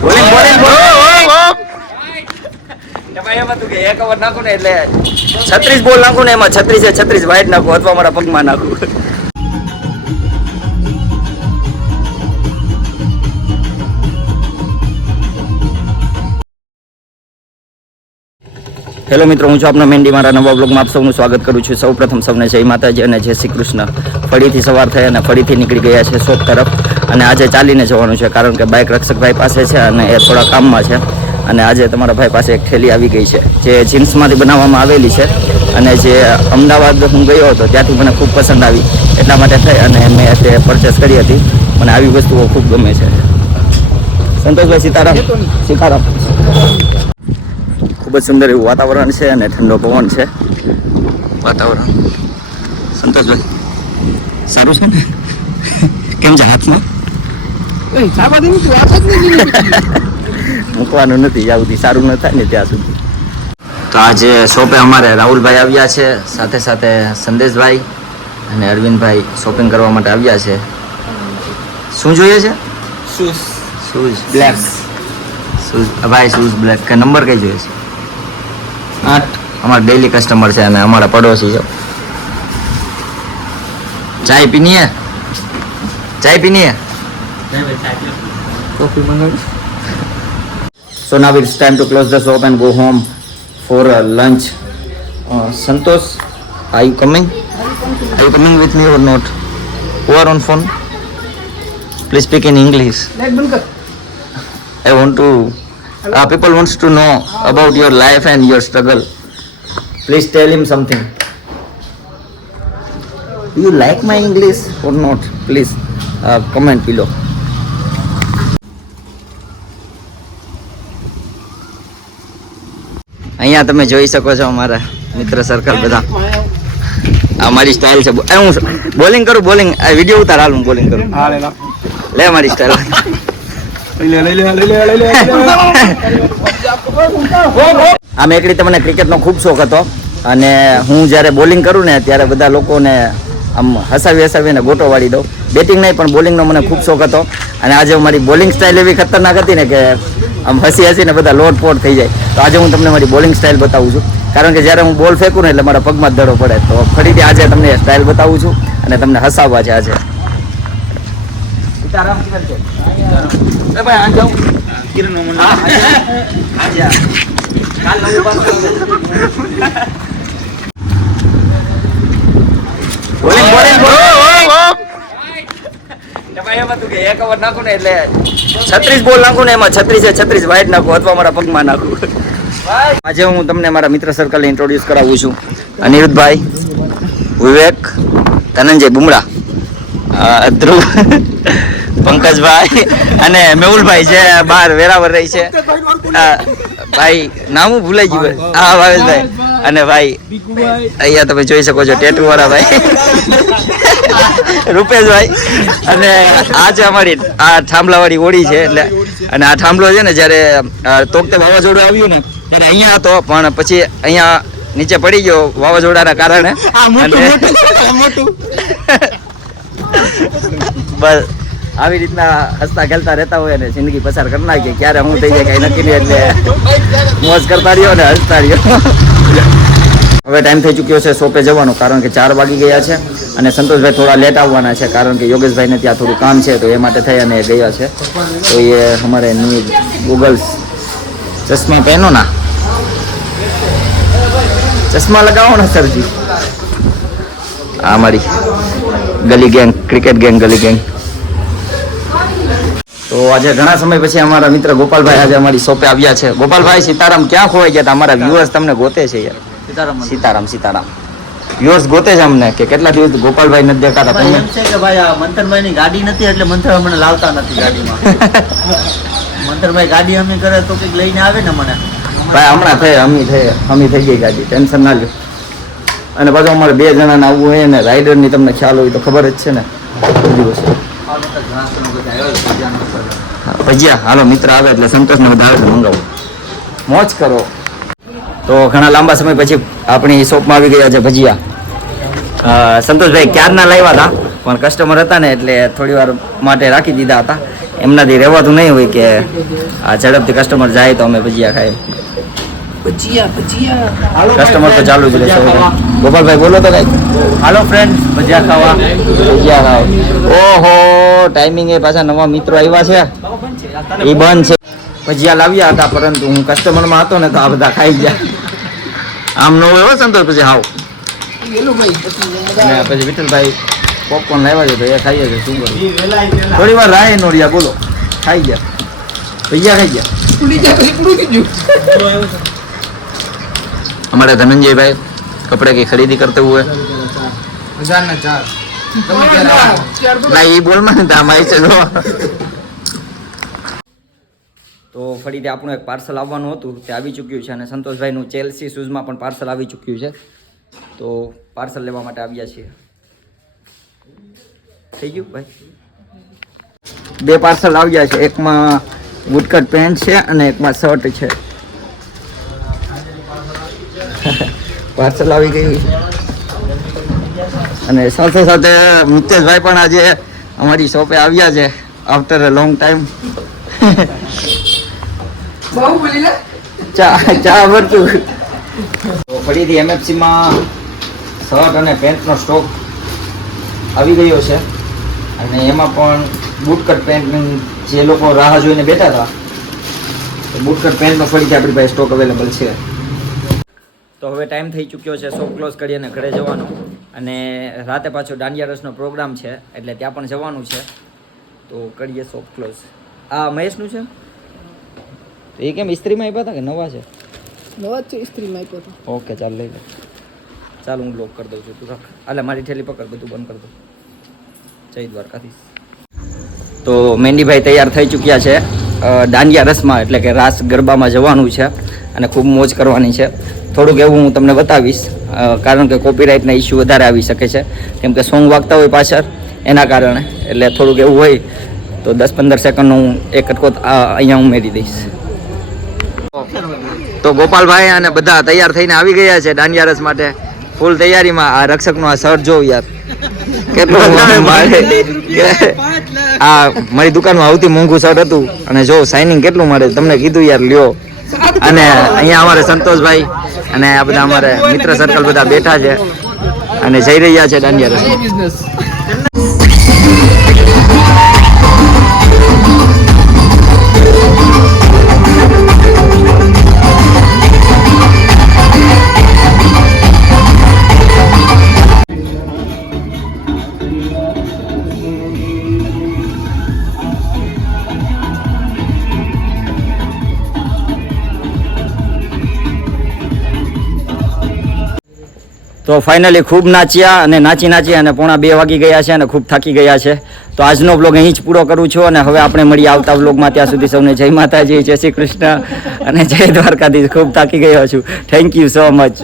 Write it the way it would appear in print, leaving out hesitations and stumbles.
Bowling એમાં હતું કે 1 ઓવર નાખું ને એટલે 36 બોલ નાખું ને એમાં 36 વાઇડ નાખું અથવા મારા પગમાં નાખું. હેલો મિત્રો, હું છું આપનો મેન્ડી. મારા નવા બ્લોગમાં આપ સૌનું સ્વાગત કરું છું. સૌપ્રથમ સૌને જય માતાજી અને જય શ્રી કૃષ્ણ. ફરીથી સવાર થઈ અને ફરીથી નીકળી ગયા છે શોપ તરફ. અને આજે ચાલીને જવાનું છે કારણ કે બાઇક રક્ષકભાઈ પાસે છે અને એ થોડા કામમાં છે. અને આજે તમારા ભાઈ પાસે એક થેલી આવી ગઈ છે જે જીન્સમાંથી બનાવવામાં આવેલી છે અને જે અમદાવાદ હું ગયો હતો ત્યાંથી મને ખૂબ પસંદ આવી, એટલા માટે થઈ અને મેં તે પરચેસ કરી હતી. મને આવી વસ્તુઓ ખૂબ ગમે છે. સંતોષભાઈ સીતારામ. ખૂબ જ સુંદર એવું વાતાવરણ છે અને ઠંડો પવન છે વાતાવરણ. સંતોષભાઈ સારું છે ને? કેમ છે હાથમાં? મૂકવાનું નથી જ્યાં સુધી સારું ન થાય ને ત્યાં સુધી. તો આજે શોપે અમારે રાહુલભાઈ આવ્યા છે, સાથે સાથે સંદેશભાઈ અને અરવિંદભાઈ શોપિંગ કરવા માટે આવ્યા છે. શું જોઈએ છે? Shoes black. શૂઝ ભાઈ, શૂઝ બ્લેક. કે નંબર કઈ જોઈએ છે? 8. અમારા ડેલી કસ્ટમર છે અને અમારા પડોશી છે. ચાય પીની કોફી મંગાવી. So now it's time to close the shop and go home for lunch. Santosh, are you coming? Are you coming with me or not? Who are on phone? Please speak in English. I want to. People wants to know about your life and your struggle. Please tell him something. Do you like my English or not? Please comment below. અહીંયા તમે જોઈ શકો છો અમારા મિત્ર circle બધા. આ મારી સ્ટાઇલ છે. હું બોલિંગ કરું. આ વિડીયો ઉતાર. હાલ હું બોલિંગ કરું. લે મારી સ્ટાઇલ. આમ એકડી તમને ક્રિકેટનો ખૂબ શોખ હતો અને હું જ્યારે બોલિંગ કરું ને ત્યારે બધા લોકોને આમ હસાવીને ગોટો વાળી દઉં. બેટિંગ નહીં પણ બોલિંગનો મને ખૂબ શોખ હતો. અને આજે મારી બોલિંગ સ્ટાઇલ એવી ખતરનાક હતી ને કે આમ હસીને બધા લોટપોટ થઈ જાય. તો આજે હું તમને મારી બોલિંગ સ્ટાઇલ બતાવું છું કારણ કે જ્યારે હું બોલ ફેંકું ને એટલે મારા પગમાં જ દડો પડે. તો ફરીથી આજે તમને સ્ટાઇલ બતાવું છું અને તમને હસાવવા છે આજે. સીતારામ. ભાઈ આ જાઉં કિરણ નો મને આજે કાલ નવું પાસ બોલિંગ એમાં હતું કે 1 ઓવર નાખું ને એટલે 36 બોલ નાખું ને એમાં 36 વાઇડ નાખું અથવા મારા પગમાં નાખું. આજે હું તમને મારા મિત્ર સર્કલને ઇન્ટ્રોડ્યુસ કરાવું છું. અનિરુદ્ધભાઈ, વિવેક, ધનંજય બુમરાહ, ધ્રુવ, પંકજભાઈ અને મેહુલભાઈ જે બહાર વેરાવર રહી છે. ભાઈ નામ ભૂલાઈ ગયું. હા, ભાવેશભાઈ. અને ભાઈ અહીંયા તમે જોઈ શકો છો ટેટુ વાળા ભાઈ રૂપેશભાઈ. અને આ છે અમારી આ થાંભલાવાળી ઓળી છે. એટલે અને આ થાંભલો છે ને જ્યારે તોકતે વાવાઝોડું આવ્યું ને ત્યારે અહીંયા હતો પણ પછી અહીંયા નીચે પડી ગયો વાવાઝોડાના કારણે. બસ આવી રીતના હસતા ખેલતા રહેતા હોય અને જિંદગી પસાર કરી નાખીએ. ક્યારે હું થઈ જાય કઈ નક્કી નહીં, એટલે મોજ કરતા રહ્યો ને હસતા રહ્યો. હવે ટાઈમ થઈ ચૂક્યો છે શોપે જવાનો કારણ કે 4 વાગી ગયા છે અને સંતોષભાઈ થોડા લેટ આવવાના છે કારણ કે યોગેશભાઈને ત્યાં થોડું કામ છે તો એ માટે થઈ અને ગયા છે. તો એ અમારે ન્યૂ ગૂગલ્સ ચશ્મા પહેનો ના, ચશ્મા લગાવો ને સરજી. આ અમારી ગલી ગેંગ, ક્રિકેટ ગેંગ, ગલી ગેંગ. તો આજે ઘણા સમય પછી અમારા મિત્ર ગોપાલભાઈ આજે અમારી શોપે આવ્યા છે. ગોપાલભાઈ સીતારામ, ક્યાં ખોવાઈ ગયા હતા? અમારા વ્યુઅર્સ તમને ગોતે છે યાર. સીતારામ વ્યુઅર્સ ગોતે છે અમને કે કેટલા દિવસ ગોપાલભાઈ નથી દેખાતા. એમ છે કે ભાઈ આ મંથનભાઈ ની ગાડી નથી એટલે મંથનભાઈ મને લાવતા નથી ગાડીમાં. મંથનભાઈ ગાડી અમે કરે તો કંઈક લઈને આવે ને મને. ભાઈ હમણાં અમી થઈ ગઈ ગાડી, ટેન્શન ના લ્યો. અને પાછું અમારે 2 જણાને આવવું હોય ને રાઇડરની તમને ખ્યાલ હોય તો ખબર જ છે ને બધી વસ્તુ. ભજીયા હાલો મિત્ર આવે એટલે સંતોષને બધા આવે મંગાવો, મોજ કરો. તો ઘણા લાંબા સમય પછી આપણી શોપમાં આવી ગયા છે ભજીયા. સંતોષભાઈ ક્યારના લાવ્યા હતા પણ કસ્ટમર હતા ને એટલે થોડી વાર માટે રાખી દીધા હતા એમનાથી રહેવાતું નહીં હોય કે આ ઝડપથી કસ્ટમર જાય તો અમે ભજીયા ખાઈએ. કસ્ટમર તો ચાલુ જ રહેશે. ગોપાલભાઈ બોલો તો કઈ. હાલો ફ્રેન્ડ, ભજીયા ખાવા. ભજીયા ખાવ. ઓહો, ટાઈમિંગ એ પાછા નવા મિત્રો આવ્યા છે એ બંધ છે. ભજીયા લાવ્યા હતા પરંતુ હું કસ્ટમરમાં હતો ને તો આ બધા ખાઈ ગયા. આમ ન હોય હો સંતોષ. પછી હાવ અને પછી વિઠ્ઠલભાઈ પોપકોર્ન લાવ્યા છે તો એ ખાઈએ છે. શું કરું, થોડી વાર રાહ નોડિયા બોલો. ખાઈ ગયા ભજીયા, ખાઈ ગયા. हमारे धनंजय भाई कपड़े की खरीदी करते हुए नहीं ये बोल में था हमारी से તો ફરીથી આપણું એક પાર્સલ આવવાનું હતું તે આવી ચૂક્યું છે અને સંતોષભાઈનું ચેલ્સી શૂઝમાં પણ પાર્સલ આવી ચૂક્યું છે. તો પાર્સલ લેવા માટે આવ્યા છીએ. થઈ ગયું ભાઈ. 2 પાર્સલ આવ્યા છે. એકમાં વુડકટ પેન્ટ છે અને એકમાં શર્ટ છે. પાર્સલ આવી ગયું છે અને સાથે સાથે મુકેશભાઈ પણ આજે અમારી શોપે આવ્યા છે આફ્ટર અ લોંગ ટાઈમ. ચા ભરતું. ફરીથી એમએફસીમાં શર્ટ અને પેન્ટનો સ્ટોક આવી ગયો છે અને એમાં પણ બૂટકટ પેન્ટ જે લોકો રાહ જોઈને બેઠા હતા બૂટકટ પેન્ટનો ફરીથી આપણી પાસે સ્ટોક અવેલેબલ છે. તો હવે ટાઈમ થઈ ચૂક્યો છે શોપ ક્લોઝ કરી અને ઘરે જવાનો અને રાતે પાછો દાંડિયા રસનો પ્રોગ્રામ છે એટલે ત્યાં પણ જવાનું છે. તો કરીએ શોપ ક્લોઝ. આ મહેશનું છે તો એ કેમ ઇસ્ત્રીમાં આપ્યા હતા કે નવા છે? નવા છે, ઇસ્ત્રીમાં આપ્યો હતો. ઓકે ચાલ લઈ લે. ચાલ હું લોક કરી દઉં છું. તું રાખ. એટલે મારી થેલી પકડ, બધું બંધ કરી દઉં. જય દ્વારકાધીશ. તો મેંડીભાઈ તૈયાર થઈ ચૂક્યા છે દાંડિયા રસમાં એટલે કે રાસ ગરબામાં જવાનું છે અને ખૂબ મોજ કરવાની છે. થોડુંક એવું હું તમને બતાવીશ કારણ કે કોપીરાઇટના ઇસ્યુ વધારે આવી શકે છે કેમ કે સોંગ વાગતા હોય પાછળ એના કારણે. એટલે થોડુંક એવું હોય તો 10-15 સેકન્ડનું હું એક કટકો અહીંયા ઉમેરી દઈશ. તો ગોપાલભાઈ અને બધા તૈયાર થઈને આવી ગયા છે દાંડિયા રસ માટે ફૂલ તૈયારીમાં. આ રક્ષકનો આ શર્ટ જોઉં યાર કેટલું આ મારી દુકાનમાં સૌથી મોંઘું શર્ટ હતું અને જો શાઇનિંગ કેટલું મળે તમને કીધું યાર લ્યો. અને અહીંયા અમારે સંતોષભાઈ અને આ બધા અમારે મિત્ર સર્કલ બધા બેઠા છે અને જઈ રહ્યા છે દાંડિયા રસ. તો ફાઇનલી ખૂબ નાચ્યા અને નાચી અને 1:30 વાગી ગયા છે અને ખૂબ થાકી ગયા છે. તો આજનો બ્લોગ અહીં જ પૂરો કરું છું અને હવે આપણે મળીએ આવતા બ્લોગમાં. ત્યાં સુધી સૌને જય માતાજી, જય શ્રી કૃષ્ણ અને જય દ્વારકાધીશ. ખૂબ થાકી ગયો છું. Thank you so much.